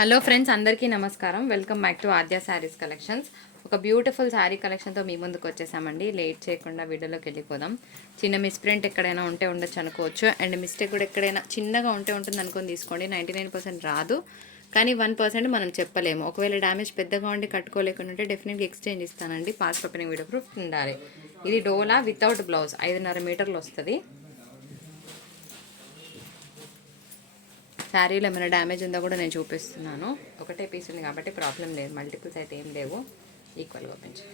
Hello friends, అందరికీ నమస్కారం. Welcome back to Aadya saris collections. ఒక బ్యూటిఫుల్ శారీ కలెక్షన్తో మీ ముందుకు వచ్చేసామండి. లేట్ చేయకుండా వీడియోలోకి వెళ్ళిపోదాం. చిన్న మిస్ప్రింట్ ఎక్కడైనా ఉంటే ఉండొచ్చు అనుకోవచ్చు, అండ్ మిస్టేక్ కూడా ఎక్కడైనా చిన్నగా ఉంటే ఉంటుంది అనుకొని తీసుకోండి. 99% రాదు, కానీ 1% మనం చెప్పలేము. ఒకవేళ డ్యామేజ్ పెద్దగా ఉండి కట్టుకోలేకుండా ఉంటే డెఫినెట్గా ఎక్స్చేంజ్ ఇస్తానండి. పాస్ట్ ఓపెనింగ్ వీడియో ప్రూఫ్ ఉండాలి. ఇది డోలా వితౌట్ బ్లౌజ్ 5.5 మీటర్లు వస్తుంది. శారీలో ఏమైనా డ్యామేజ్ ఉందో కూడా నేను చూపిస్తున్నాను. ఒకటే పీస్ ఉంది కాబట్టి ప్రాబ్లం లేదు, మల్టిపుల్స్ అయితే ఏం లేవు. ఈక్వల్గా పెంచి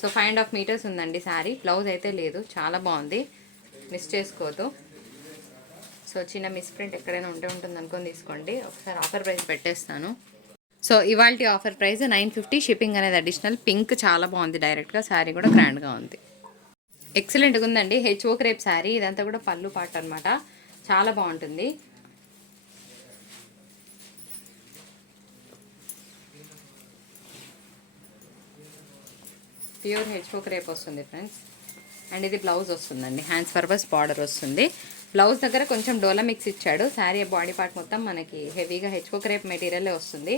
సో 5.5 మీటర్స్ ఉందండి శారీ. బ్లౌజ్ అయితే లేదు, చాలా బాగుంది, మిస్ చేసుకోవద్దు. సో చిన్న మిస్ ప్రింట్ ఎక్కడైనా ఉంటుంది అనుకొని తీసుకోండి. ఒకసారి ఆఫర్ ప్రైస్ పెట్టేస్తాను. సో ఇవాళ ఆఫర్ ప్రైస్ 950, షిప్పింగ్ అనేది అడిషనల్. పింక్ చాలా బాగుంది, డైరెక్ట్గా శారీ కూడా గ్రాండ్గా ఉంది, ఎక్సలెంట్గా ఉందండి. హెచ్ఓ క్రేప్ శారీ, ఇదంతా కూడా పళ్ళు పాట అనమాట, చాలా బాగుంటుంది. ప్యూర్ హెచ్ఓ క్రేప్ వస్తుంది ఫ్రెండ్స్. అండ్ ఇది బ్లౌజ్ వస్తుందండి, హ్యాండ్స్ పర్పస్ బార్డర్ వస్తుంది. బ్లౌజ్ దగ్గర కొంచెం డోలా మిక్స్ ఇచ్చాడు. శారీ బాడీ పార్ట్ మొత్తం మనకి హెవీగా హెచ్ఓ క్రేప్ మెటీరియలే వస్తుంది.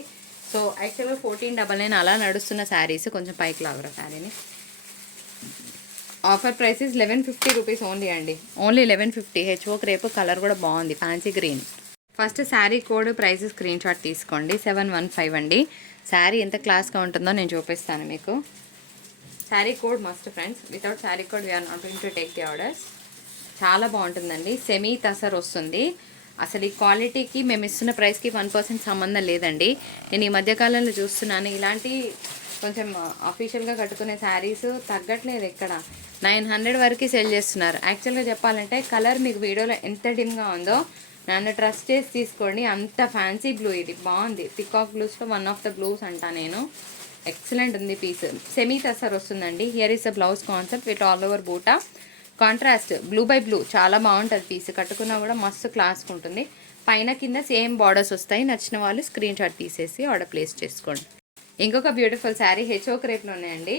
సో యాక్చువల్గా 1499 అలా నడుస్తున్న శారీస్, కొంచెం పైకి లాగరా శారీని. Offer price is 1150 rupees only అండి, ఓన్లీ 1150. హెచ్ఓ క్రేప్, కలర్ కూడా బాగుంది, fancy green. First sari code price screen shot తీసుకోండి. 715 అండి. శారీ ఎంత క్లాస్గా ఉంటుందో నేను చూపిస్తాను మీకు. Sari code must friends, without sari code we are not going to take the orders. చాలా బాగుంటుందండి, సెమీ తసర్ వస్తుంది. అసలు ఈ క్వాలిటీకి మేము ఇస్తున్న ప్రైస్కి 1% సంబంధం లేదండి. నేను ఈ మధ్యకాలంలో చూస్తున్నాను, ఇలాంటి కొంచెం అఫీషియల్గా కట్టుకునే శారీస్ తగ్గట్లేదు ఎక్కడ. 900 వరకు సెల్ చేస్తున్నారు. యాక్చువల్గా చెప్పాలంటే కలర్ మీకు వీడియోలో ఎంత డిమ్గా ఉందో నన్ను ట్రస్ట్ చేసి తీసుకోండి. అంత ఫ్యాన్సీ బ్లూ, ఇది బాగుంది. పికాక్ బ్లూస్లో వన్ ఆఫ్ ద బ్లూస్ అంటా నేను. ఎక్సలెంట్ ఉంది పీస్, సెమీ తసర్ వస్తుందండి. Here is the blouse concept with all over buta contrast blue by blue, చాలా బాగుంటుంది పీస్. కట్టుకున్నా కూడా మస్తు క్లాస్గా ఉంటుంది. పైన కింద సేమ్ బార్డర్స్ వస్తాయి. నచ్చిన వాళ్ళు స్క్రీన్ షాట్ తీసేసి ఆర్డర్ ప్లేస్ చేసుకోండి. ఇంకొక బ్యూటిఫుల్ శారీ హెచ్ఓ క్రేప్లో ఉన్నాయండి,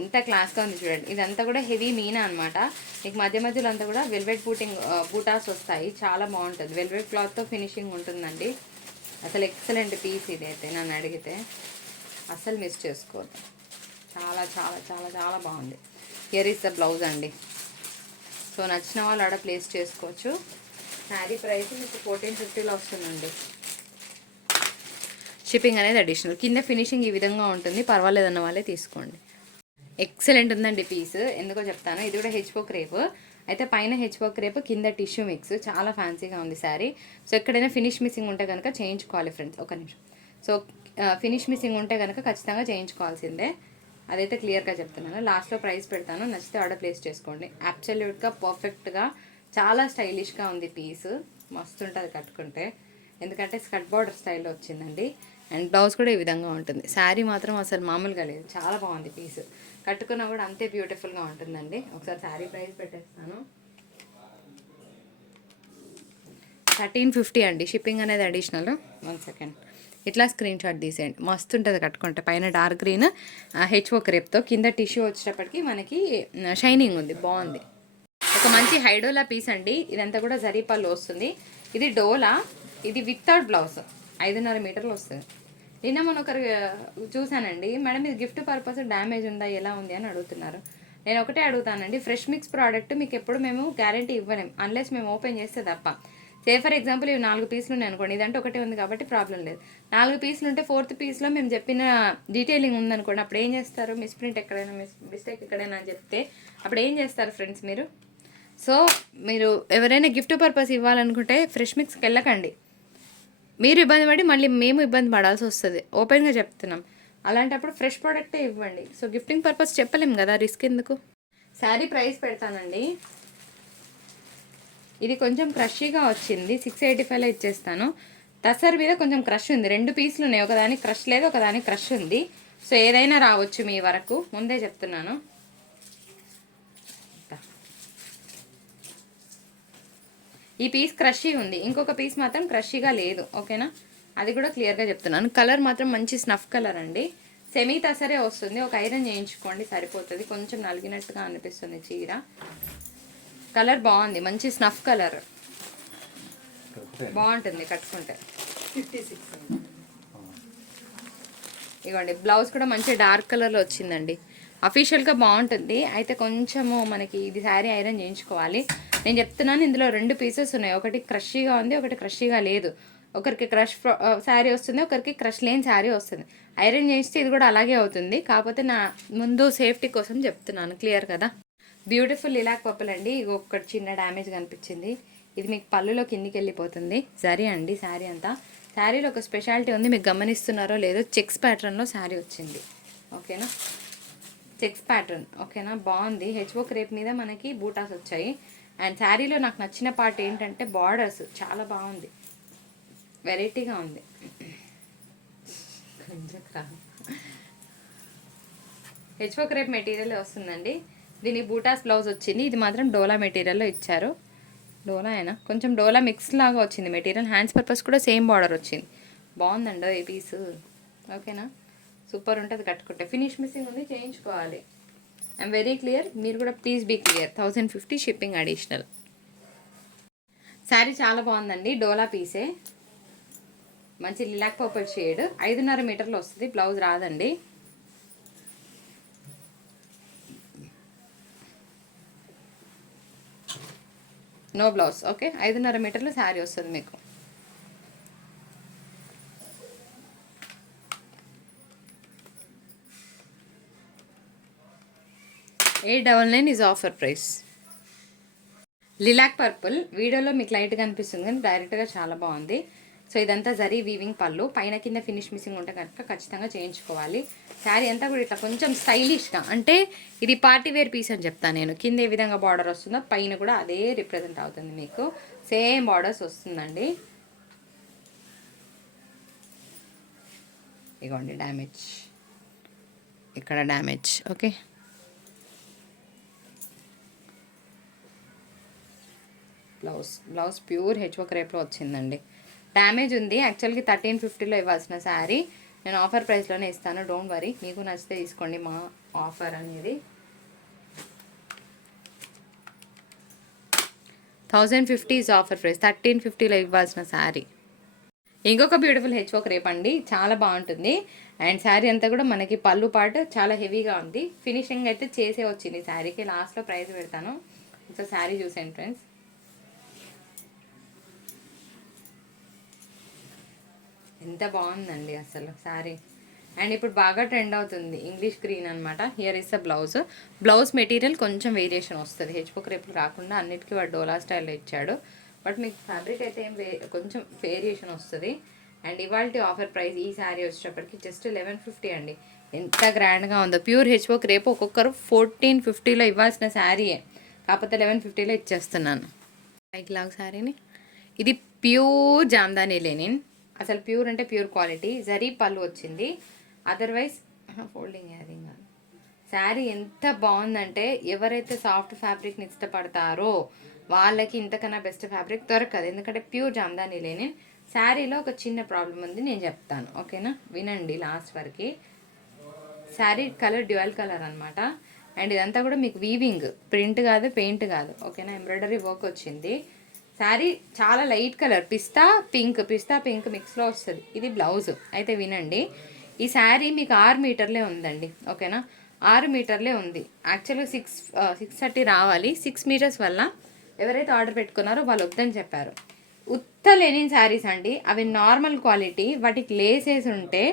ఎంత క్లాస్గా ఉంది చూడండి. ఇదంతా కూడా హెవీ మీనా అనమాట. మీకు మధ్య మధ్యలో అంతా కూడా వెల్వెట్ బూటాస్ వస్తాయి, చాలా బాగుంటుంది. వెల్వెట్ క్లాత్తో ఫినిషింగ్ ఉంటుందండి. అసలు ఎక్సలెంట్ పీస్ ఇది అయితే నన్ను అడిగితే అస్సలు మిస్ చేసుకోవద్దు. చాలా చాలా చాలా చాలా బాగుంది. హియర్ ఈస్ ద బ్లౌజ్ అండి. సో నచ్చిన వాళ్ళు ఆడ ప్లేస్ చేసుకోవచ్చు. శారీ ప్రైస్ మీకు 1450లో వస్తుందండి. షిప్పింగ్ అనేది అడిషనల్. కింద ఫినిషింగ్ ఈ విధంగా ఉంటుంది, పర్వాలేదన్న వాళ్ళే తీసుకోండి. ఎక్సలెంట్ ఉందండి పీస్, ఎందుకో చెప్తాను. ఇది కూడా హెచ్ఓ క్రేప్ అయితే, పైన హెచ్ఓ క్రేప్, కింద టిష్యూ మిక్స్, చాలా ఫ్యాన్సీగా ఉంది శారీ. సో ఎక్కడైనా ఫినిష్ మిస్సింగ్ ఉంటే కనుక చేయించుకోవాలి ఫ్రెండ్స్. ఒక నిమిషం. సో ఫినిష్ మిస్సింగ్ ఉంటే కనుక ఖచ్చితంగా చేయించుకోవాల్సిందే, అదైతే క్లియర్గా చెప్తున్నాను. లాస్ట్లో ప్రైస్ పెడతాను, నచ్చితే ఆర్డర్ ప్లేస్ చేసుకోండి. అబ్సల్యూట్గా పర్ఫెక్ట్గా చాలా స్టైలిష్గా ఉంది పీస్, మస్తు ఉంటుంది కట్టుకుంటే. ఎందుకంటే స్కర్ట్ బార్డర్ స్టైల్లో వచ్చిందండి. అండ్ బ్లౌజ్ కూడా ఈ విధంగా ఉంటుంది. శారీ మాత్రం అసలు మామూలుగా లేదు, చాలా బాగుంది పీస్. కట్టుకున్నా కూడా అంతే బ్యూటిఫుల్గా ఉంటుందండి. ఒకసారి శారీ ప్రైస్ పెట్టేస్తాను. 1350 అండి. షిప్పింగ్ అనేది అడిషనల్. 1 సెకండ్. ఇట్లా స్క్రీన్ షాట్ తీసేయండి, మస్తు ఉంటుంది కట్టుకుంటే. పైన డార్క్ గ్రీన్ హెచ్ఓ క్రేప్తో, కింద టిష్యూ వచ్చేటప్పటికి మనకి షైనింగ్ ఉంది, బాగుంది. ఒక మంచి హైడోలా పీస్ అండి. ఇదంతా కూడా జరీపాల్లో వస్తుంది. ఇది డోలా, ఇది వితౌట్ బ్లౌజ్ 5.5 మీటర్లు వస్తుంది. నిన్న మొన్న ఒకరు చూశానండి, మేడం ఇది గిఫ్ట్ పర్పస్ డ్యామేజ్ ఉందా, ఎలా ఉంది అని అడుగుతున్నారు. నేను ఒకటే అడుగుతానండి, ఫ్రెష్ మిక్స్ ప్రోడక్ట్ మీకు ఎప్పుడు మేము గ్యారంటీ ఇవ్వలేం అన్లెస్ మేము ఓపెన్ చేస్తే తప్ప. సే ఫర్ ఎగ్జాంపుల్ ఇవి 4 పీసులు ఉన్నాయి అనుకోండి, ఇదంటే ఒకటే ఉంది కాబట్టి ప్రాబ్లం లేదు. 4 పీసులు ఉంటే 4th పీస్లో మేము చెప్పిన డీటెయిలింగ్ ఉందనుకోండి, అప్పుడు ఏం చేస్తారు? మిస్ప్రింట్ ఎక్కడైనా, మిస్టేక్ ఎక్కడైనా అని చెప్తే అప్పుడు ఏం చేస్తారు ఫ్రెండ్స్ మీరు? సో మీరు ఎవరైనా గిఫ్ట్ పర్పస్ ఇవ్వాలనుకుంటే ఫ్రెష్ మిక్స్కి వెళ్ళకండి. మీరు ఇబ్బంది పడి మళ్ళీ మేము ఇబ్బంది పడాల్సి వస్తుంది, ఓపెన్గా చెప్తున్నాం. అలాంటప్పుడు ఫ్రెష్ ప్రోడక్టే ఇవ్వండి. సో గిఫ్టింగ్ పర్పస్ చెప్పలేం కదా, రిస్క్ ఎందుకు. శారీ ప్రైస్ పెడతానండి. ఇది కొంచెం క్రషీగా వచ్చింది, 685లో ఇచ్చేస్తాను. తసర్ మీద కొంచెం క్రష్ ఉంది, 2 పీసులు ఉన్నాయి, ఒకదానికి క్రష్ లేదు, ఒకదానికి క్రష్ ఉంది. సో ఏదైనా రావచ్చు మీ వరకు, ముందే చెప్తున్నాను. ఈ పీస్ క్రషీ ఉంది, ఇంకొక పీస్ మాత్రం క్రషీగా లేదు, ఓకేనా? అది కూడా క్లియర్గా చెప్తున్నాను. కలర్ మాత్రం మంచి స్నఫ్ కలర్ అండి, సెమీ తసరే వస్తుంది. ఒక ఐరన్ చేయించుకోండి సరిపోతుంది, కొంచెం నలిగినట్టుగా అనిపిస్తుంది చీర. కలర్ బాగుంది, మంచి స్నఫ్ కలర్, బాగుంటుంది కట్టుకుంటే. 56 ఇవ్వండి బ్లౌజ్ కూడా మంచి డార్క్ కలర్లో వచ్చిందండి. అఫీషియల్గా బాగుంటుంది. అయితే కొంచెము మనకి ఇది శారీ ఐరన్ చేయించుకోవాలి. నేను చెప్తున్నాను, ఇందులో 2 పీసెస్ ఉన్నాయి. ఒకటి క్రషీగా ఉంది, ఒకటి క్రషీగా లేదు. ఒకరికి క్రష్ శారీ వస్తుంది, ఒకరికి క్రష్ లేని శారీ వస్తుంది. ఐరన్ చేస్తే ఇది కూడా అలాగే అవుతుంది. కాకపోతే నా ముందు సేఫ్టీ కోసం చెప్తున్నాను. క్లియర్ కదా. బ్యూటిఫుల్ లిలాక్ పర్పుల్ అండి. ఇది ఒకటి చిన్న డ్యామేజ్ కనిపించింది. ఇది మీకు పళ్ళులో కిందికి వెళ్ళిపోతుంది. జరీ అండి శారీ అంతా. శారీలో ఒక స్పెషాలిటీ ఉంది, మీకు గమనిస్తున్నారో లేదో. చెక్స్ ప్యాటర్న్లో శారీ వచ్చింది. ఓకేనా, చెక్స్ ప్యాటర్న్. ఓకేనా, బాగుంది. హెచ్ఓ క్రేప్ మీద మనకి బూటాస్ వచ్చాయి. అండ్ శారీలో నాకు నచ్చిన పార్ట్ ఏంటంటే బార్డర్స్ చాలా బాగుంది, వెరైటీగా ఉంది. హెచ్ఓ క్రేప్ మెటీరియల్ వస్తుందండి. దీని బూటాస్ బ్లౌజ్ వచ్చింది. ఇది మాత్రం డోలా మెటీరియల్లో ఇచ్చారు. డోలా అయినా కొంచెం డోలా మిక్స్ లాగా వచ్చింది మెటీరియల్. హ్యాండ్స్ పర్పస్ కూడా సేమ్ బార్డర్ వచ్చింది. బాగుందండి ఈ పీసు. ఓకేనా, సూపర్ ఉంటుంది కట్టుకుంటే. ఫినిష్ మిస్సింగ్ ఉంది, చేయించుకోవాలి. ఐఎమ్ వెరీ క్లియర్, మీరు కూడా please be clear. 1050 shipping additional. Sari చాలా బాగుందండి. డోలా పీసే, మంచి లిలాక్ పర్పుల్ షేడ్. 5.5 మీటర్లు వస్తుంది. బ్లౌజ్ రాదండి. No blouse. ఓకే, 5.5 మీటర్లు శారీ వస్తుంది మీకు. $899 is offer price. Lilac purple వీడియోలో మీకు లైట్గా అనిపిస్తుంది, కానీ డైరెక్ట్గా చాలా బాగుంది. సో ఇదంతా జరీ వీవింగ్ పళ్ళు. పైన కింద ఫినిష్ మిస్సింగ్ ఉంటే కనుక ఖచ్చితంగా చేయించుకోవాలి. శారీ అంతా కూడా ఇట్లా కొంచెం స్టైలిష్గా, అంటే ఇది పార్టీ వేర్ పీస్ అని చెప్తాను నేను. కింద ఏ విధంగా బార్డర్ వస్తుందో పైన కూడా అదే రిప్రజెంట్ అవుతుంది. మీకు సేమ్ బార్డర్స్ వస్తుందండి. ఇగోండి డ్యామేజ్, ఇక్కడ డ్యామేజ్. ఓకే, బ్లౌజ్ ప్యూర్ హెచ్ఓ క్రేప్లో వచ్చిందండి. డ్యామేజ్ ఉంది. యాక్చువల్గా 1350లో ఇవ్వాల్సిన శారీ నేను ఆఫర్ ప్రైస్లోనే ఇస్తాను. డోంట్ వరీ, మీకు నచ్చితే తీసుకోండి. మా ఆఫర్ అనేది 1050 ఈజ్ ఆఫర్ ప్రైస్. 1350లో ఇవ్వాల్సిన శారీ. ఇంకొక బ్యూటిఫుల్ హెచ్ఓ క్రేప్ అండి, చాలా బాగుంటుంది. అండ్ శారీ అంతా కూడా మనకి పళ్ళు పాటు చాలా హెవీగా ఉంది. ఫినిషింగ్ అయితే చేసే వచ్చింది శారీకి. లాస్ట్లో ప్రైస్ పెడతాను. సో శారీ చూసాను ఫ్రెండ్స్. ఎంత బాగుందండి అసలు శారీ. అండ్ ఇప్పుడు బాగా ట్రెండ్ అవుతుంది ఇంగ్లీష్ గ్రీన్ అనమాట. Here is the blouse. Blouse material కొంచెం వేరియేషన్ వస్తుంది. హెచ్ఓ క్రేప్లు రాకుండా అన్నిటికీ వాడు డోలా స్టైల్లో ఇచ్చాడు. బట్ మీకు ఫ్యాబ్రిక్ అయితే కొంచెం వేరియేషన్ వస్తుంది. అండ్ ఇవాళ ఆఫర్ ప్రైస్ ఈ శారీ వచ్చేటప్పటికి జస్ట్ 1150 అండి. ఎంత గ్రాండ్గా ఉందో. ప్యూర్ హెచ్ఓ క్రేప్ ఒక్కొక్కరు 1450లో ఇవ్వాల్సిన శారీయే, కాకపోతే 1150లో ఇచ్చేస్తున్నాను. లైక్ లాగ్ శారీని. ఇది ప్యూర్ జామ్దాని లెనిన్. అసలు ప్యూర్ అంటే ప్యూర్ క్వాలిటీ. జరీ పళ్ళు వచ్చింది. Otherwise folding యారింగ్. శారీ ఎంత బాగుందంటే ఎవరైతే సాఫ్ట్ ఫ్యాబ్రిక్ని ఇష్టపడతారో వాళ్ళకి ఇంతకన్నా బెస్ట్ ఫ్యాబ్రిక్ దొరకదు. ఎందుకంటే ప్యూర్ జామ్దాని లెనిన్. శారీలో ఒక చిన్న ప్రాబ్లం ఉంది, నేను చెప్తాను. ఓకేనా, వినండి లాస్ట్ వరకు. శారీ కలర్ డ్యూయల్ కలర్ అనమాట. అండ్ ఇదంతా కూడా మీకు వీవింగ్, ప్రింట్ కాదు, పెయింట్ కాదు. ఓకేనా, ఎంబ్రాయిడరీ వర్క్ వచ్చింది. శారీ చాలా లైట్ కలర్, పిస్తా పింక్ మిక్స్లో వస్తుంది. ఇది బ్లౌజ్. అయితే వినండి, ఈ శారీ మీకు 6 మీటర్లే ఉందండి. ఓకేనా, 6 మీటర్లే ఉంది. యాక్చువల్గా 630 రావాలి. 6 మీటర్స్ వల్ల ఎవరైతే ఆర్డర్ పెట్టుకున్నారో వాళ్ళు వద్దని చెప్పారు. ఉత్త లెనిన్ శారీస్ అండి, అవి నార్మల్ క్వాలిటీ. వాటికి లేసేసి ఉంటే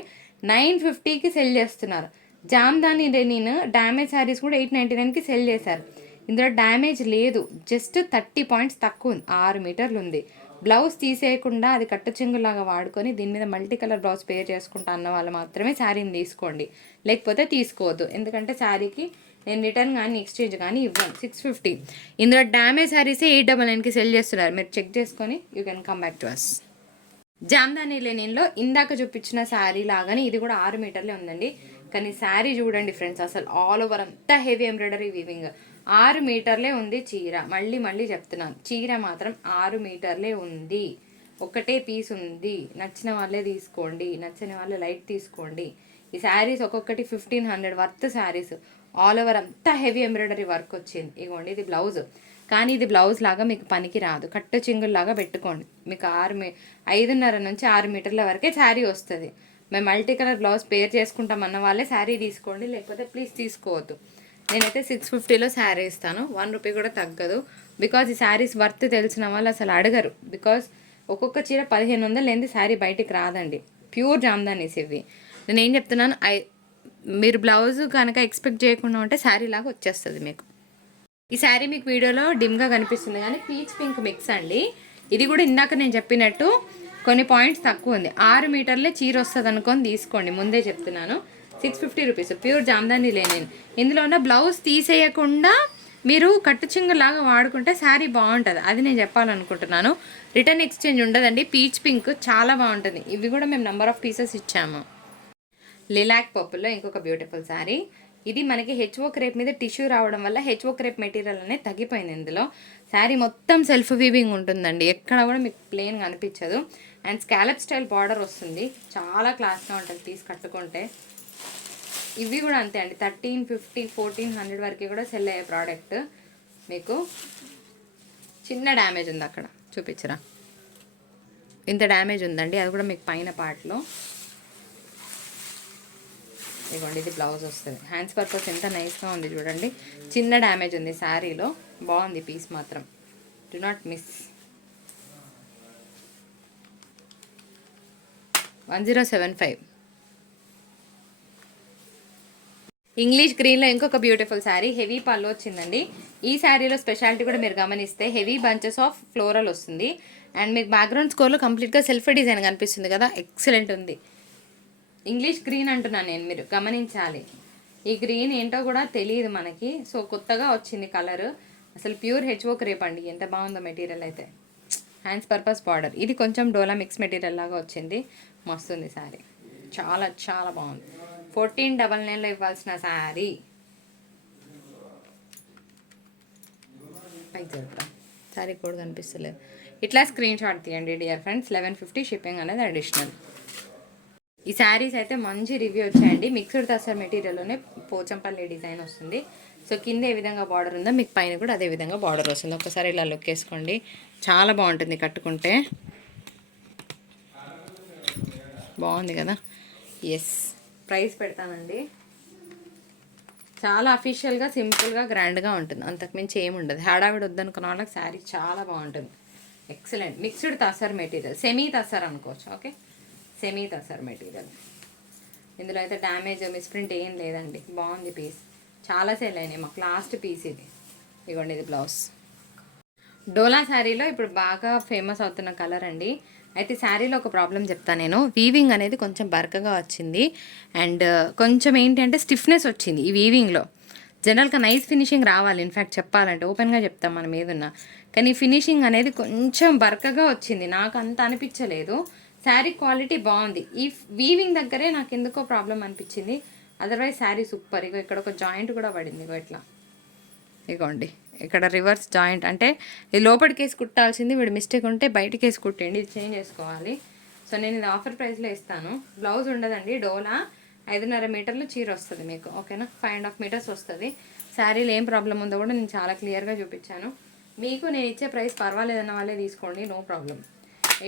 950కి సెల్ చేస్తున్నారు. జామ్దాని లెనిన్ డ్యామేజ్ శారీస్ కూడా 899కి సెల్ చేశారు. ఇందులో డ్యామేజ్ లేదు, జస్ట్ 30 పాయింట్స్ తక్కువ ఉంది. 6 మీటర్లు ఉంది. బ్లౌజ్ తీసేయకుండా అది కట్టు చెంగులాగా వాడుకొని దీని మీద మల్టీ కలర్ బ్లౌజ్ పేర్ చేసుకుంటా అన్న వాళ్ళు మాత్రమే శారీని తీసుకోండి, లేకపోతే తీసుకోవద్దు. ఎందుకంటే శారీకి నేను రిటర్న్ కానీ ఎక్స్చేంజ్ కానీ ఇవ్వను. 650. ఇందులో డ్యామేజ్ శారీసే 899కి సెల్ చేస్తున్నారు. మీరు చెక్ చేసుకొని you can come back to us. Jamdani లెనిన్లో ఇందాక చూపించిన శారీ లాగానే ఇది కూడా 6 మీటర్లే ఉందండి. కానీ శారీ చూడండి ఫ్రెండ్స్, అసలు ఆల్ ఓవర్ అంతా హెవీ ఎంబ్రాయిడరీ వీవింగ్. 6 మీటర్లే ఉంది చీర. మళ్ళీ చెప్తున్నాను, చీర మాత్రం 6 మీటర్లే ఉంది. ఒకటే పీస్ ఉంది. నచ్చిన వాళ్ళే తీసుకోండి, నచ్చని వాళ్ళే లైట్ తీసుకోండి. ఈ శారీస్ ఒక్కొక్కటి 1500 వర్త్ శారీస్. ఆల్ ఓవర్ అంతా హెవీ ఎంబ్రాయిడరీ వర్క్ వచ్చింది. ఇగోండి ఇది బ్లౌజ్. కానీ ఇది బ్లౌజ్ లాగా మీకు పనికి రాదు, కట్టు చింగుల్లాగా పెట్టుకోండి. మీకు 5.5 నుంచి 6 మీటర్ల వరకే శారీ వస్తుంది. మేము మల్టీ కలర్ బ్లౌజ్ పేర్ చేసుకుంటాం అన్న వాళ్ళే శారీ తీసుకోండి, లేకపోతే ప్లీజ్ తీసుకోవద్దు. నేనైతే 650లో శారీ ఇస్తాను, 1 రూపీ కూడా తగ్గదు. బికాజ్ ఈ శారీస్ వర్త్ తెలిసిన వాళ్ళు అసలు అడగరు. బికాజ్ ఒక్కొక్క చీర 1500 లేనిది శారీ బయటికి రాదండి. ప్యూర్ జామ్దానీస్ ఇవి. నేను ఏం చెప్తున్నాను, మీరు బ్లౌజ్ కనుక ఎక్స్పెక్ట్ చేయకుండా ఉంటే శారీ లాగా వచ్చేస్తుంది మీకు. ఈ శారీ మీకు వీడియోలో డిమ్గా కనిపిస్తుంది కానీ పీచ్ పింక్ మిక్స్ అండి. ఇది కూడా ఇందాక నేను చెప్పినట్టు కొన్ని పాయింట్స్ తక్కువ ఉంది. 6 మీటర్లే చీర వస్తుంది అనుకొని తీసుకోండి, ముందే చెప్తున్నాను. 650 రూపీస్ ప్యూర్ జామ్దాని లేని. ఇందులో ఉన్న బ్లౌజ్ తీసేయకుండా మీరు కట్టు చింగులాగా వాడుకుంటే శారీ బాగుంటుంది, అది నేను చెప్పాలనుకుంటున్నాను. రిటర్న్ ఎక్స్చేంజ్ ఉండదండి. పీచ్ పింక్ చాలా బాగుంటుంది. ఇవి కూడా మేము నెంబర్ ఆఫ్ పీసెస్ ఇచ్చాము. లిలాక్ పర్పుల్లో ఇంకొక బ్యూటిఫుల్ శారీ. ఇది మనకి హెచ్ఓ క్రేప్ మీద టిష్యూ రావడం వల్ల హెచ్ఓ క్రేప్ మెటీరియల్ అనేది తగ్గిపోయింది. ఇందులో శారీ మొత్తం సెల్ఫ్ వీవింగ్ ఉంటుందండి, ఎక్కడ కూడా మీకు ప్లెయిన్ కనిపించదు. అండ్ స్కాలప్ స్టైల్ బార్డర్ వస్తుంది, చాలా క్లాస్గా ఉంటుంది పీస్ కట్టుకుంటే. ఇవి కూడా అంతే అండి, 1350 1400 వరకు కూడా సెల్ అయ్యే ప్రోడక్ట్. మీకు చిన్న డ్యామేజ్ ఉంది అక్కడ, చూపించరా, ఇంత డ్యామేజ్ ఉందండి, అది కూడా మీకు పైన పార్ట్లో. ఇదిగోండి, ఇది బ్లౌజ్ వస్తుంది. హ్యాండ్స్ పర్పస్ ఎంత నైస్గా ఉంది చూడండి. చిన్న డ్యామేజ్ ఉంది శారీలో, బాగుంది పీస్ మాత్రం, డు నాట్ మిస్. 1075. ఇంగ్లీష్ గ్రీన్లో ఇంకొక బ్యూటిఫుల్ శారీ, హెవీ పళ్ళు వచ్చిందండి. ఈ శారీలో స్పెషాలిటీ కూడా మీరు గమనిస్తే హెవీ బంచెస్ ఆఫ్ ఫ్లోరల్ వస్తుంది. అండ్ మీకు బ్యాక్గ్రౌండ్ స్కోర్లో కంప్లీట్గా సెల్ఫ్ డిజైన్ కనిపిస్తుంది కదా, ఎక్సలెంట్ ఉంది. ఇంగ్లీష్ గ్రీన్ అంటున్నాను నేను, మీరు గమనించాలి. ఈ గ్రీన్ ఏంటో కూడా తెలియదు మనకి, సో కొత్తగా వచ్చింది కలర్. అసలు ప్యూర్ హెచ్ఓ క్రేప్ అండి, ఎంత బాగుందో మెటీరియల్ అయితే. హ్యాండ్స్ పర్పస్ బార్డర్, ఇది కొంచెం డోలా మిక్స్ మెటీరియల్ లాగా వచ్చింది, మస్తుంది శారీ, చాలా చాలా బాగుంది. 1499లో ఇవ్వాల్సిన శారీ. పైకి జరుపురా, శారీ కూడా కనిపిస్తలేదు. ఇట్లా స్క్రీన్ షాట్ తీయండి డియర్ ఫ్రెండ్స్. 1150 షిప్పింగ్ అనేది అడిషనల్. ఈ శారీస్ అయితే మంచి రివ్యూ వచ్చాయండి. మిక్స్డ్ తసర్ మెటీరియల్లోనే పోచంపల్లి డిజైన్ వస్తుంది. సో కింద ఏ విధంగా బార్డర్ ఉందో మీకు పైన కూడా అదే విధంగా బార్డర్ వస్తుంది. ఒకసారి ఇలా లుక్ వేసుకోండి, చాలా బాగుంటుంది కట్టుకుంటే, బాగుంది కదా. ఎస్, ప్రైస్ పెడతానండి. చాలా అఫీషియల్గా సింపుల్గా గ్రాండ్గా ఉంటుంది, అంతకుమించి ఏముండదు. హడావిడి వద్దనుకున్న వాళ్ళకి శారీ చాలా బాగుంటుంది, excellent. Mixed tussar material, semi tussar అనుకోవచ్చు. Okay, semi tussar material. ఇందులో అయితే డ్యామేజ్ మిస్ప్రింట్ ఏం లేదండి, బాగుంది పీస్. చాలా సేల్ అయినాయి మాకు, లాస్ట్ పీస్ ఇది. ఇదిగోండి, ఇది బ్లౌజ్. డోలా శారీలో ఇప్పుడు బాగా ఫేమస్ అవుతున్న కలర్ అండి. అయితే శారీలో ఒక ప్రాబ్లం చెప్తాను నేను. వీవింగ్ అనేది కొంచెం బరకగా వచ్చింది, అండ్ కొంచెం ఏంటి అంటే స్టిఫ్నెస్ వచ్చింది ఈ వీవింగ్లో. జనరల్గా నైస్ ఫినిషింగ్ రావాలి, ఇన్ఫ్యాక్ట్ చెప్పాలంటే ఓపెన్గా చెప్తాం మనం ఏదున్నా, కానీ ఫినిషింగ్ అనేది కొంచెం బరకగా వచ్చింది, నాకు అంత అనిపించలేదు. శారీ క్వాలిటీ బాగుంది, ఈ వీవింగ్ దగ్గరే నాకు ఎందుకో ప్రాబ్లం అనిపించింది. Otherwise sari super. ఇగో ఇక్కడ ఒక జాయింట్ కూడా పడింది, ఇగో ఇట్లా, ఇగోండి ఇక్కడ రివర్స్ జాయింట్, అంటే ఇది లోపలికి వేసి కుట్టాల్సింది, వీడు మిస్టేక్ ఉంటే బయటికి వేసి కుట్టండి, ఇది చేంజ్ చేసుకోవాలి. సో నేను ఇది ఆఫర్ ప్రైస్లో ఇస్తాను. బ్లౌజ్ ఉండదండి, డోలా 5.5 మీటర్లు చీర వస్తుంది మీకు, ఓకేనా. 5.5 మీటర్స్ వస్తుంది. శారీలో ఏం ప్రాబ్లం ఉందో కూడా నేను చాలా క్లియర్గా చూపించాను మీకు. నేను ఇచ్చే ప్రైస్ పర్వాలేదన్న వాళ్ళే తీసుకోండి, నో ప్రాబ్లం.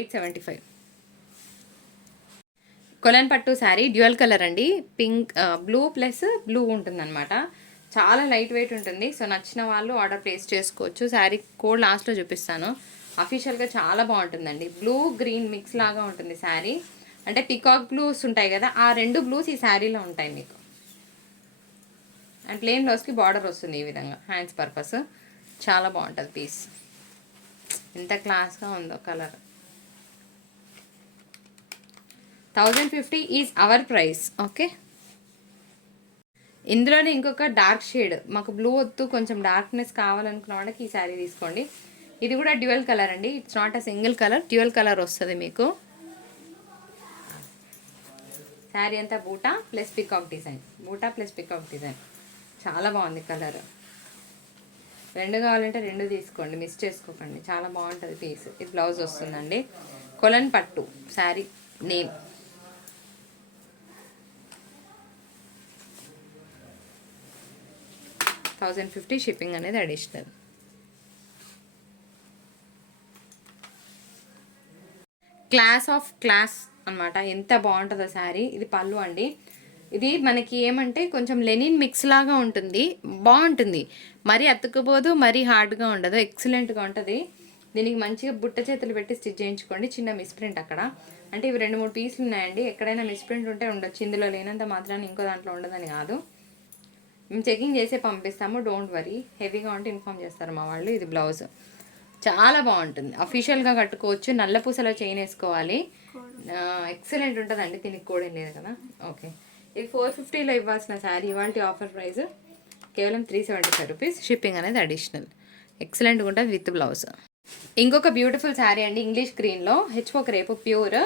875. కొలన్ పట్టు శారీ, డ్యూయల్ కలర్ అండి, పింక్ బ్లూ ప్లస్ బ్లూ ఉంటుందన్నమాట. చాలా లైట్ వెయిట్ ఉంటుంది. సో నచ్చిన వాళ్ళు ఆర్డర్ ప్లేస్ చేసుకోవచ్చు. శారీ కోడ్ లాస్ట్లో చూపిస్తాను. అఫీషియల్గా చాలా బాగుంటుందండి. బ్లూ గ్రీన్ మిక్స్ లాగా ఉంటుంది శారీ, అంటే పికాక్ బ్లూస్ ఉంటాయి కదా, ఆ 2 బ్లూస్ ఈ శారీలో ఉంటాయి మీకు. అండ్ ప్లెయిన్ బ్లౌజ్కి బార్డర్ వస్తుంది ఈ విధంగా, హ్యాండ్స్ పర్పస్. చాలా బాగుంటుంది పీస్, ఎంత క్లాస్గా ఉందో colour. 1050 is our price, okay. ఇందులోనే ఇంకొక డార్క్ షేడ్, మాకు బ్లూ వద్దు కొంచెం డార్క్నెస్ కావాలనుకున్న వాళ్ళకి ఈ శారీ తీసుకోండి. ఇది కూడా డ్యూయల్ కలర్ అండి, it's not a single colour, dual colour వస్తుంది మీకు. శారీ అంతా బూటా ప్లస్ పికాక్ డిజైన్, బూటా ప్లస్ పికాక్ డిజైన్, చాలా బాగుంది కలర్. 2 కావాలంటే 2 తీసుకోండి, మిస్ చేసుకోకండి, చాలా బాగుంటుంది పీస్. ఇది బ్లౌజ్ వస్తుందండి. కొలన్ పట్టు శారీ నేమ్. 1050 షిప్పింగ్ అనేది అడిషనల్. క్లాస్ ఆఫ్ క్లాస్ అనమాట. ఎంత బాగుంటుందో శారీ. ఇది పళ్ళు అండి. ఇది మనకి ఏమంటే కొంచెం లెనిన్ మిక్స్ లాగా ఉంటుంది, బాగుంటుంది. మరీ అతుక్కుపోదు, మరీ హార్డ్గా ఉండదు, ఎక్సలెంట్గా ఉంటుంది. దీనికి మంచిగా బుట్ట చేతులు పెట్టి స్టిచ్ చేయించుకోండి. చిన్న మిస్ప్రింట్ అక్కడ, అంటే ఇవి 2-3 పీసులు ఉన్నాయండి. ఎక్కడైనా మిస్ప్రింట్ ఉంటే ఉండొచ్చు, ఇందులో లేనంత మాత్రాన్ని ఇంకో దాంట్లో ఉండదని కాదు. మేము చెకింగ్ చేసే పంపిస్తాము, డోంట్ వరీ. హెవీగా ఉంటే ఇన్ఫామ్ చేస్తారు మా వాళ్ళు. ఇది బ్లౌజ్ చాలా బాగుంటుంది, అఫీషియల్గా కట్టుకోవచ్చు. నల్ల పూసలో చైన్ వేసుకోవాలి, ఎక్సలెంట్ ఉంటుందండి. దీనికి కూడా ఏం లేదు కదా. ఓకే, ఇది 450లో ఇవ్వాల్సిన శారీ ఇవాళ ఆఫర్ ప్రైస్ కేవలం 375 రూపీస్. షిప్పింగ్ అనేది అడిషనల్. ఎక్సలెంట్గా ఉంటుంది విత్ బ్లౌజ్. ఇంకొక బ్యూటిఫుల్ శారీ అండి, ఇంగ్లీష్ గ్రీన్లో హెచ్ఓ క్రేప్ ప్యూర్.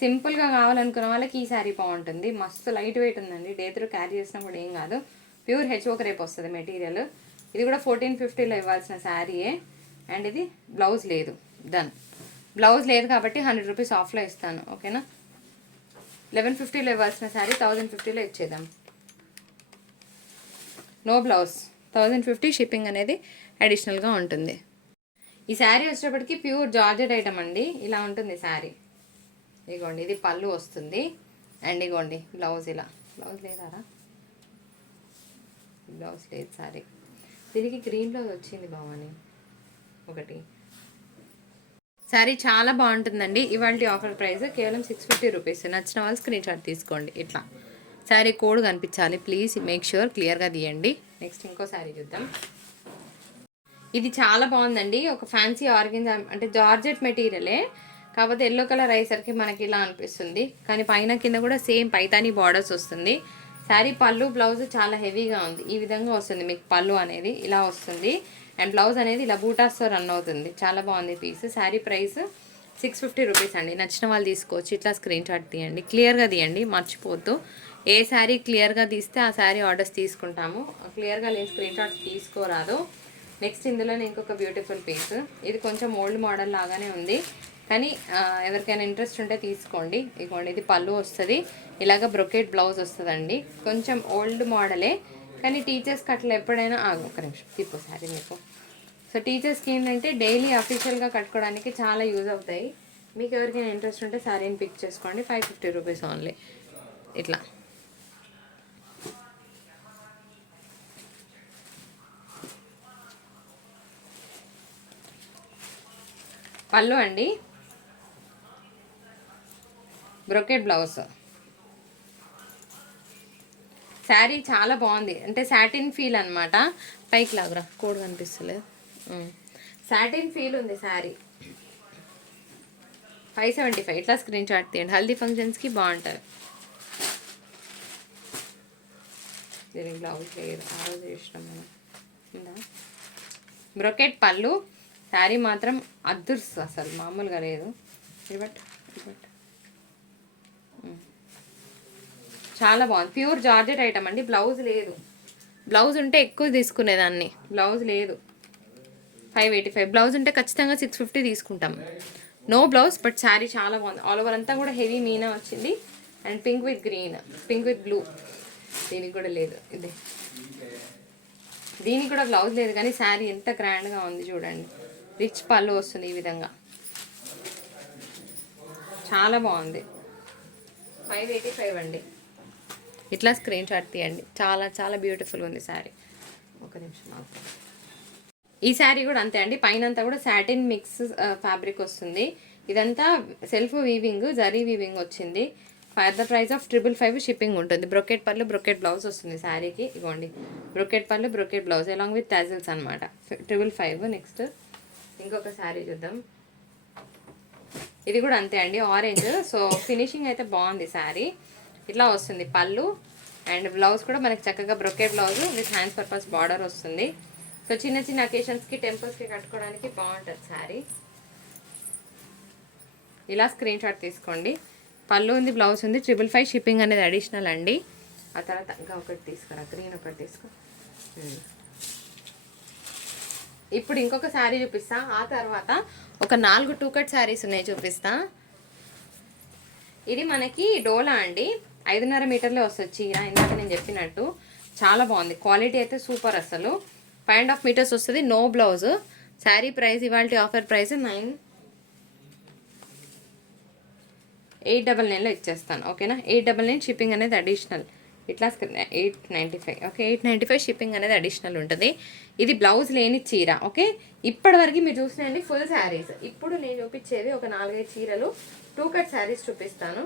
సింపుల్గా కావాలనుకున్న వాళ్ళకి ఈ శారీ బాగుంటుంది. మస్తు లైట్ వెయిట్ ఉందండి, డే త్రూ క్యారీ చేసినా కూడా ఏం కాదు. ప్యూర్ హెచ్ఓ క్రేప్ వస్తుంది మెటీరియల్. ఇది కూడా 1450లో ఇవ్వాల్సిన శారీయే. అండ్ ఇది బ్లౌజ్ లేదు, డన్. బ్లౌజ్ లేదు కాబట్టి 100 రూపీస్ ఆఫ్లో ఇస్తాను, ఓకేనా. 1150లో ఇవ్వాల్సిన శారీ 1050లో ఇచ్చేద్దాం. No blouse, 1050. షిప్పింగ్ అనేది అడిషనల్గా ఉంటుంది. ఈ శారీ వచ్చేటప్పటికి ప్యూర్ జార్జెట్ ఐటమ్ అండి. ఇలా ఉంటుంది శారీ. ఇగోండి, ఇది పళ్ళు వస్తుంది. అండ్ ఇగోండి బ్లౌజ్ ఇలా. బ్లౌజ్ లేదారా? బ్లౌజ్ లేదు శారీ. దీనికి గ్రీన్లో వచ్చింది భవాని ఒకటి. శారీ చాలా బాగుంటుందండి. ఇవాళ ఆఫర్ ప్రైస్ కేవలం 650 రూపీస్. నచ్చిన వాళ్ళు స్క్రీన్ షాట్ తీసుకోండి. ఇట్లా శారీ కోడ్ కనిపించాలి, ప్లీజ్ మేక్ ష్యూర్ క్లియర్గా తీయండి. నెక్స్ట్ ఇంకో శారీ చూద్దాం. ఇది చాలా బాగుందండి. ఒక ఫ్యాన్సీ ఆర్గెంజా, అంటే జార్జెట్ మెటీరియలే, కాకపోతే ఎల్లో కలర్ అయ్యేసరికి మనకి ఇలా అనిపిస్తుంది. కానీ పైన కింద కూడా సేమ్ పైతానీ బార్డర్స్ వస్తుంది. శారీ పళ్ళు బ్లౌజ్ చాలా హెవీగా ఉంది. ఈ విధంగా వస్తుంది మీకు పళ్ళు అనేది, ఇలా వస్తుంది. అండ్ బ్లౌజ్ అనేది ఇలా బూటాస్తో రన్ అవుతుంది. చాలా బాగుంది పీస్. శారీ ప్రైస్ 650 రూపీస్ అండి. నచ్చిన వాళ్ళు తీసుకోవచ్చు. ఇట్లా స్క్రీన్ షాట్ తీయండి, క్లియర్గా తీయండి, మర్చిపోద్దు. ఏ శారీ క్లియర్గా తీస్తే ఆ శారీ ఆర్డర్స్ తీసుకుంటాము. క్లియర్గా లేని స్క్రీన్ షాట్ తీసుకోరాదు. నెక్స్ట్ ఇందులోనే ఇంకొక బ్యూటిఫుల్ పీస్. ఇది కొంచెం ఓల్డ్ మోడల్ లాగానే ఉంది, కానీ ఎవరికైనా ఇంట్రెస్ట్ ఉంటే తీసుకోండి. ఇదిగోండి, ఇది పళ్ళు వస్తుంది. ఇలాగ బ్రొకెట్ బ్లౌజ్ వస్తుందండి. కొంచెం ఓల్డ్ మోడలే, కానీ టీచర్స్కి అట్లా ఎప్పుడైనా ఒక నిమిషం తిప్పు శారీ మీకు. సో టీచర్స్కి ఏంటంటే డైలీ అఫీషియల్గా కట్టుకోవడానికి చాలా యూజ్ అవుతాయి. మీకు ఎవరికైనా ఇంట్రెస్ట్ ఉంటే శారీని పిక్ చేసుకోండి. 550 రూపీస్ ఓన్లీ. ఇట్లా పళ్ళు అండి, బ్రొకెట్ బ్లౌజ్. శారీ చాలా బాగుంది, అంటే సాటిన్ ఫీల్ అనమాట. పైకి లాగరా, కోడ్ కనిపిస్తలేదు. సాటిన్ ఫీల్ ఉంది శారీ. 575. ఇట్లా స్క్రీన్ షాట్ తీయండి, హల్దీ ఫంక్షన్స్కి బాగుంటుంది. దీనికి బ్లౌజ్ లేదు, ఆ రోజు చేసినాం మనం. బ్రొకెట్ పళ్ళు. శారీ మాత్రం అదుర్స్, అసలు మామూలుగా లేదు. చాలా బాగుంది. ప్యూర్ జార్జెట్ ఐటమ్ అండి. బ్లౌజ్ లేదు. బ్లౌజ్ ఉంటే ఎక్కువ తీసుకునేదాన్ని, బ్లౌజ్ లేదు. 585. బ్లౌజ్ ఉంటే ఖచ్చితంగా 650 తీసుకుంటాం. నో బ్లౌజ్, బట్ శారీ చాలా బాగుంది. ఆల్ ఓవర్ అంతా కూడా హెవీ మీనా వచ్చింది. And pink with green, pink with blue. దీనికి కూడా లేదు. ఇది దీనికి కూడా బ్లౌజ్ లేదు, కానీ శారీ ఎంత గ్రాండ్గా ఉంది చూడండి. రిచ్ పళ్ళు వస్తుంది ఈ విధంగా, చాలా బాగుంది. 585 అండి. ఇట్లా స్క్రీన్ షాట్ తీయండి. చాలా చాలా బ్యూటిఫుల్గా ఉంది శారీ. ఒక నిమిషం మాత్రం. ఈ శారీ కూడా అంతే అండి. పైన అంతా కూడా సాటిన్ మిక్స్ ఫ్యాబ్రిక్ వస్తుంది. ఇదంతా సెల్ఫ్ వీవింగ్, జరీ వీవింగ్ వచ్చింది. For the price of 555 shipping ఉంటుంది. బ్రొకెట్ పళ్ళు, బ్రొకెట్ బ్లౌజ్ వస్తుంది శారీకి. ఇవ్వండి, బ్రొకెట్ పళ్ళు, brocade blouse along with tassels అనమాట. 555. నెక్స్ట్ ఇంకొక శారీ చూద్దాం. ఇది కూడా అంతే అండి, ఆరెంజ్. సో ఫినిషింగ్ అయితే బాగుంది శారీ. ఇట్లా వస్తుంది పళ్ళు. అండ్ బ్లౌజ్ కూడా మనకి చక్కగా brocade blouse with hands purpose border వస్తుంది. సో చిన్న చిన్న అకేషన్స్కి, టెంపుల్స్కి కట్టుకోవడానికి బాగుంటుంది శారీ. ఇలా స్క్రీన్ షాట్ తీసుకోండి. పళ్ళు ఉంది, బ్లౌజ్ ఉంది. 555 షిప్పింగ్ అనేది అడిషనల్ అండి. ఆ తర్వాత ఇంకా ఒకటి తీసుకురా, గ్రీన్ ఒకటి తీసుకో. ఇప్పుడు ఇంకొక శారీ చూపిస్తా. ఆ తర్వాత ఒక 4 2 కట్ శారీస్ ఉన్నాయి, చూపిస్తా. ఇది మనకి డోలా అండి. 5.5 మీటర్లే వస్తుంది చీర. ఇందాక నేను చెప్పినట్టు చాలా బాగుంది. క్వాలిటీ అయితే సూపర్. అసలు 5.5 మీటర్స్ వస్తుంది. No blouse. శారీ ప్రైస్ ఇవాళ ఆఫర్ ప్రైస్ 899లో ఇచ్చేస్తాను. ఓకేనా, 899 షిప్పింగ్ అనేది అడిషనల్. ఇట్లా 895. ఓకే, 895 షిప్పింగ్ అనేది అడిషనల్ ఉంటుంది. ఇది బ్లౌజ్ లేని చీర. ఓకే, ఇప్పటివరకు మీరు చూసినండి ఫుల్ శారీస్. ఇప్పుడు నేను చూపించేది ఒక 4-5 చీరలు 2 కట్ శారీస్ చూపిస్తాను.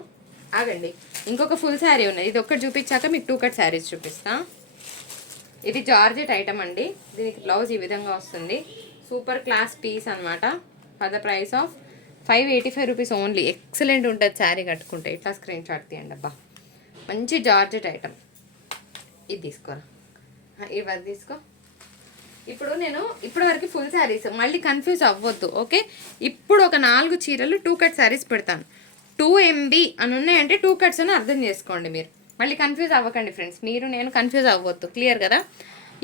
ఆగండి, ఇంకొక ఫుల్ శారీ ఉన్నది. ఇది ఒక్కటి చూపించాక మీకు 2 కట్ శారీస్ చూపిస్తాను. ఇది జార్జెట్ ఐటమ్ అండి. దీనికి బ్లౌజ్ ఈ విధంగా వస్తుంది. సూపర్ క్లాస్ పీస్ అనమాట. For the price of 585 rupees only. Excellent ఉంటుంది శారీ కట్టుకుంటే. ఇట్లా స్క్రీన్ షాట్ తీయండి. అబ్బా, మంచి జార్జెట్ ఐటమ్. ఇది తీసుకోరా, ఇవన్నీ తీసుకో. ఇప్పుడు నేను ఇప్పటివరకు ఫుల్ శారీస్, మళ్ళీ కన్ఫ్యూజ్ అవ్వద్దు. ఓకే, ఇప్పుడు ఒక 4 చీరలు 2 కట్ శారీస్ పెడతాను. 2 MB అని ఉన్నాయంటే 2 కట్స్ అని అర్థం చేసుకోండి. మీరు మళ్ళీ కన్ఫ్యూజ్ అవ్వకండి ఫ్రెండ్స్. మీరు నేను కన్ఫ్యూజ్ అవ్వద్దు. క్లియర్ కదా?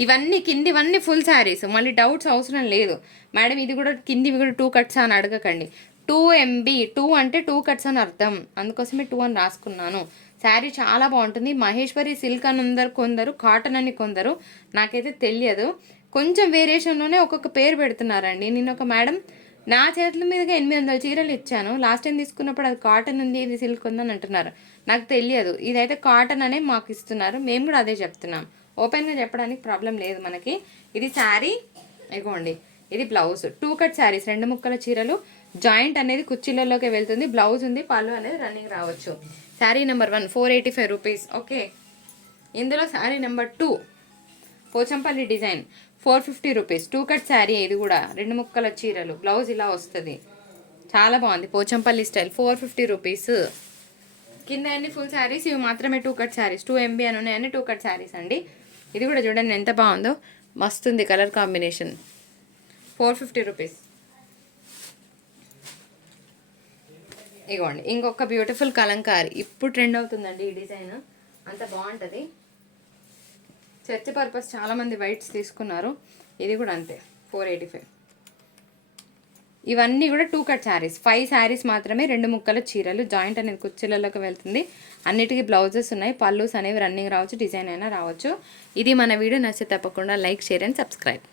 ఇవన్నీ కిందివన్నీ ఫుల్ శారీస్. మళ్ళీ డౌట్స్ అవసరం లేదు. మేడం ఇది కూడా కిందివి కూడా 2 కట్స్ అని అడగకండి. 2 MB, 2 అంటే 2 కట్స్ అని అర్థం. అందుకోసమే 2 అని రాసుకున్నాను. శారీ చాలా బాగుంటుంది. మహేశ్వరి సిల్క్ అని కొందరు, కాటన్ అని కొందరు, నాకైతే తెలియదు. కొంచెం వేరియేషన్లోనే ఒక్కొక్క పేరు పెడుతున్నారండి. నేను ఒక మేడం నా చేతుల మీదుగా 800 చీరలు ఇచ్చాను. లాస్ట్ టైం తీసుకున్నప్పుడు అది కాటన్ ఉంది, ఇది సిల్క్ ఉందని అంటున్నారు. నాకు తెలియదు. ఇదైతే కాటన్ అనే మాకు ఇస్తున్నారు. మేము కూడా అదే చెప్తున్నాం. ఓపెన్గా చెప్పడానికి ప్రాబ్లం లేదు మనకి. ఇది శారీ, ఇగోండి. ఇది బ్లౌజ్. 2 కట్ శారీస్, 2 ముక్కల చీరలు. జాయింట్ అనేది కుర్చీలలోకి వెళ్తుంది. బ్లౌజ్ ఉంది, పళ్ళు అనేది రన్నింగ్ రావచ్చు. Sari number 1 485 rupees. ఓకే, ఇందులో sari number 2 Pochampally design 450 rupees. 2 cut sari. ఇది కూడా 2 ముక్కల చీరలు. బ్లౌజ్ ఇలా వస్తుంది. చాలా బాగుంది. Pochampally style 450 rupees. కింద అన్ని ఫుల్ శారీస్, ఇవి మాత్రమే 2 కట్ శారీస్. 2 MB అని ఉన్నాయని 2 కట్ శారీస్ అండి. ఇది కూడా చూడండి ఎంత బాగుందో, మస్తుంది కలర్ కాంబినేషన్. 450 రూపీస్. ఇగోండి ఇంకొక బ్యూటిఫుల్ కలంకారీ. ఇప్పుడు ట్రెండ్ అవుతుందండి ఈ డిజైన్. అంత బాగుంటుంది. చర్చ్ పర్పస్ చాలామంది వైట్స్ తీసుకున్నారు. ఇది కూడా అంతే 485. ఇవన్నీ కూడా 2 కట్ శారీస్. 5 శారీస్ మాత్రమే, 2 ముక్కల చీరలు. జాయింట్ అనేది కుర్చీలలోకి వెళ్తుంది. అన్నిటికీ బ్లౌజెస్ ఉన్నాయి. పళ్ళుస్ అనేవి రన్నింగ్ రావచ్చు, డిజైన్ అయినా రావచ్చు. ఇది మన వీడియో నచ్చితే తప్పకుండా లైక్, షేర్ అండ్ సబ్స్క్రైబ్.